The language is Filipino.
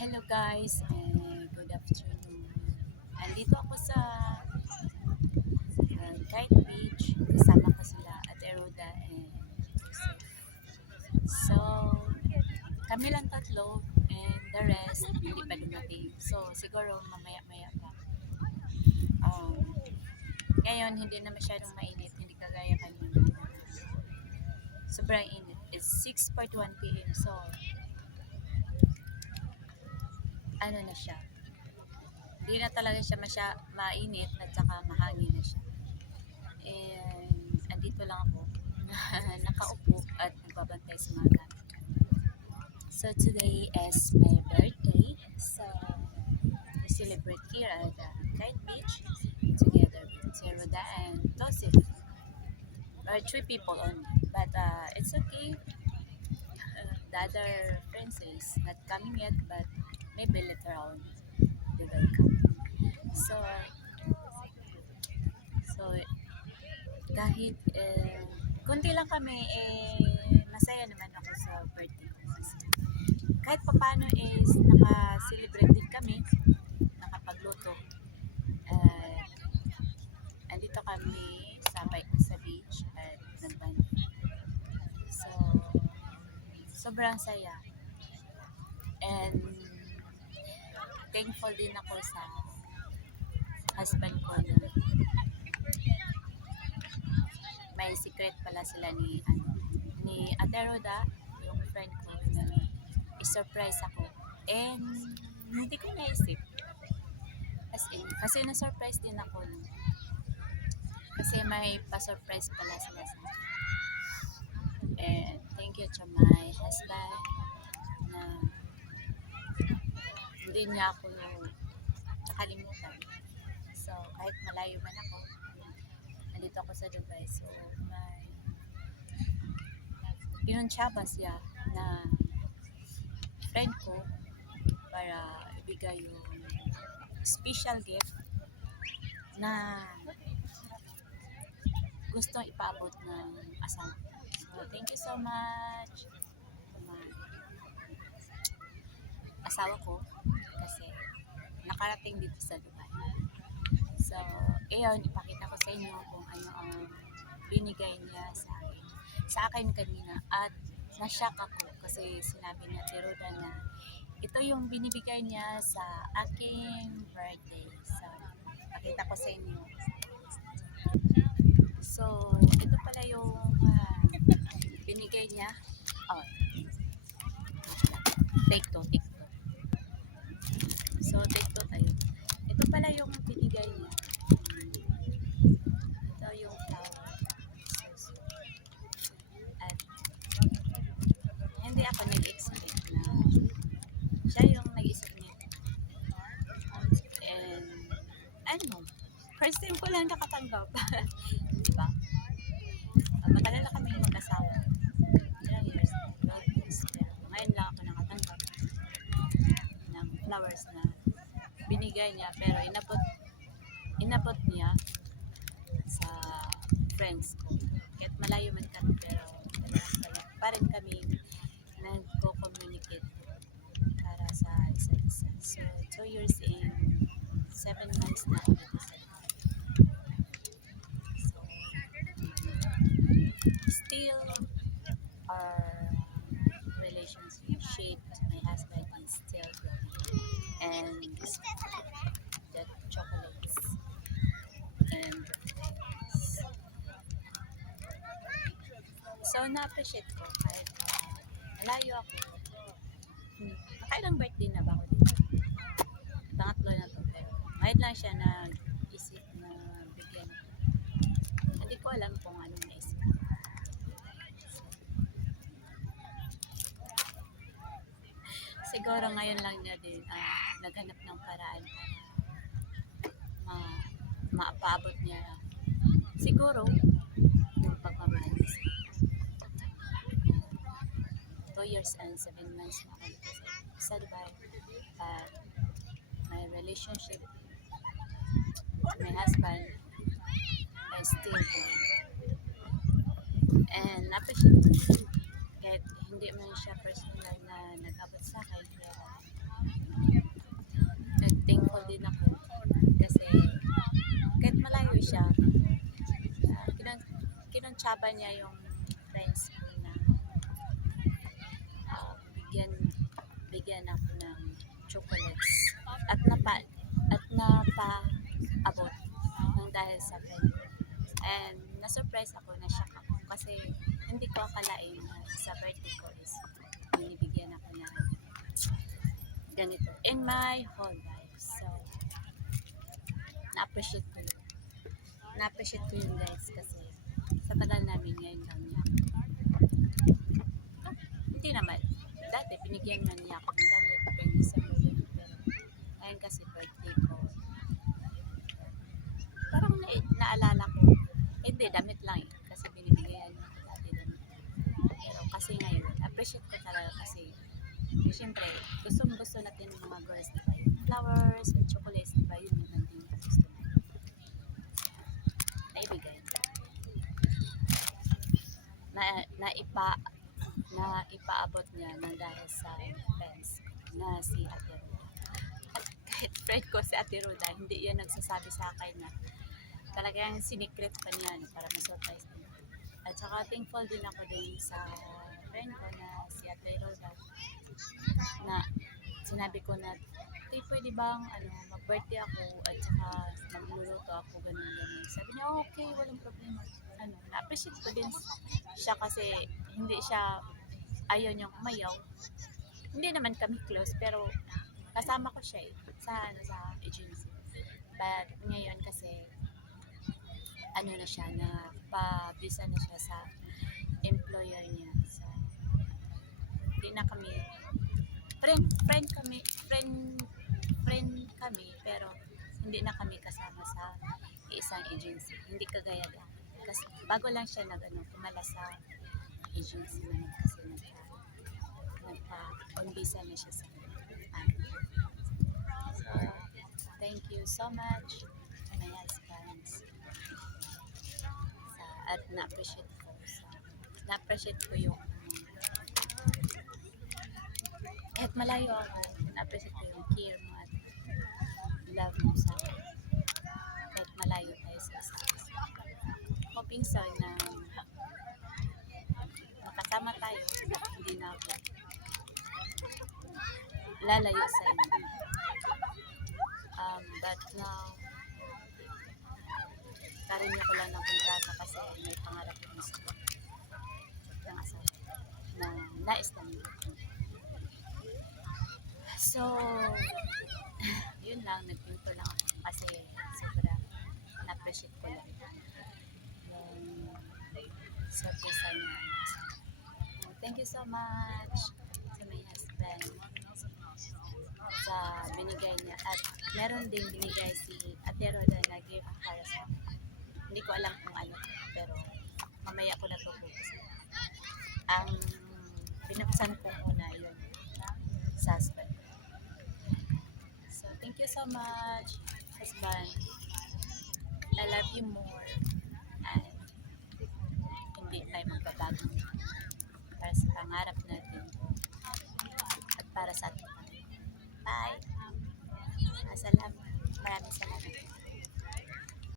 Hello guys, and good afternoon. Andito ako sa Kite Beach. Kasama ko sila at Eroda and Joseph. So, kami lang tatlo and the rest hindi pa dumating. So, siguro mamaya-maya pa. Ngayon, hindi na masyadong mainit. Hindi kagaya kanina. Sobrang init. It's 6:41 p.m. So, ano na siya. Hindi na talaga siya mainit at saka mahangin na siya. And andito lang ako nakaupo at nagbabantay sa mga gamit. So today is my birthday. So we celebrate here at Kite Beach together with Teruda and Tosif. There are 3 people only, but it's okay. The other friends is not coming yet, but maybe later on they will come. So, so kahit kunti lang kami, masaya naman ako sa birthday ko. Kasi kahit papano is naka-celebrate din kami, nakapagluto. Andito kami sa beach at nagbanding. So, sobrang saya. And thankful din ako sa husband ko na may secret pala sila ni Ate Roda, yung friend ko, na i-surprise ako. And hindi ko naisip. As in, kasi na-surprise din ako. Kasi may pa-surprise pala sila sa akin. And thank you to my husband na hindi niya ako nakalimutan. So, kahit malayo man ako, nandito ako sa Dubai. So, may pinunsyaba siya na friend ko para ibigay yung special gift na gustong ipaabot ng asawa. So, thank you so much to my asawa ko kasi nakarating dito sa Dubai. So, ayun, ipakita ko sa inyo kung ano ang binigay niya sa akin kanina. At na-shock ako kasi sinabi niya Roda na ito yung binibigay niya sa aking birthday. So, pakita ko sa inyo. So, ito pala yung binigay niya. Oh, take to. So, take to tayo. Ito pala yung binigay niya. Ito yung flower. At hindi ako nag-expect na siya yung nag-isip niya. And ano, first time ko lang nakatanggap. Diba? Matagal na kami mag-asawa. Ilang years, 12 years. Pero ngayon lang ako nakatanggap ng flowers na binigay niya. Pero inabot niya sa friends ko. Kahit malayo man kami, pero pa rin kami nagko-communicate para sa isa't isa. So, 2 years and 7 months na ako dito sa still our relationship with my husband is still growing. And the chocolates and so na-appreciate ko kahit malayo ako. Nakailang birthday na ba ako dito? Pangatlo na to, pero ngayon lang siya nag-isip na bigyan. Hindi ko alam kung anong naisip. Siguro ngayon lang niya din naghanap ng paraan para maapaabot niya siguro yung pagmamahal niya. 2 years and 7 months na ako dito sa Dubai. At my relationship with my husband is still there. And appreciate ko kahit hindi man siya personal na nag-abot sa akin, pero siya. Kinontsaba niya yung friends ko na bigyan bigyan ako ng chocolates at napaabot ng dahil sa friend ko. And na-surprise ako, na-shock ako kasi hindi ko akalain na sa birthday ko is binibigyan ako na ganito in my whole life. So, na-appreciate ko yun. Na-appreciate ko yun guys kasi sa tagal namin ngayon lang niya. Hindi naman. Dati binigyan man niya ako ng damit tuwing December yun. Pero ngayon kasi birthday ko. Parang naalala ko. Hindi, damit lang eh. Kasi binibigyan niya ako dati damit. Pero kasi ngayon, appreciate ko talaga kasi siyempre, gusto natin mga girls, diba? Yung flowers and chocolates, diba? Yun naman din yung gusto natin. Naibigay. Na ipaabot niya ng dahil sa friends na si Ate Roda. At kahit friend ko si Ate Roda, hindi yan nagsasabi sa akin na talagang sinikret pa niya para ma-surprise din. At saka thankful din ako din sa friend ko na si Ate Roda na sinabi ko na pwede bang mag-birthday ako at saka magluluto ako ganun. Sabi niya okay, walang problema. Na-appreciate ko din siya kasi hindi siya ayaw niyang umayaw. Hindi naman kami close pero kasama ko siya sa agency. But ngayon kasi na siya, na pa-visa na siya sa employer niya. So, hindi na kami friend kami pero hindi na kami kasama sa isang agency. Hindi kagaya dati. Kasi bago lang siya pumala sa agency namin kasi nagpa-on visa na siya sa So, thank you so much to my husbands. At na-appreciate ko yung kahit malayo ako, na-appreciate ko yung care mo at love mo sa akin. Kahit malayo tayo sa isa't isa. Hoping so na makasama tayo at hindi na ako lalayo sa inyo. But now, karinya ko lang ng kontrata kasi may pangarap ko ng asawa na nais namin. So, yun lang, nagpinto lang ako kasi sobrang na-appreciate ko lang yung surprise niya. Thank you so much sa my husband sa binigay niya at meron ding binigay si Ate Roda na gift para sa akin. Hindi ko alam kung ano pero mamaya ko natutunan. Ang binuksan ko muna yun sa husband. So thank you so much husband, I love you more and hindi tayo magbabago para sa pangarap natin at para sa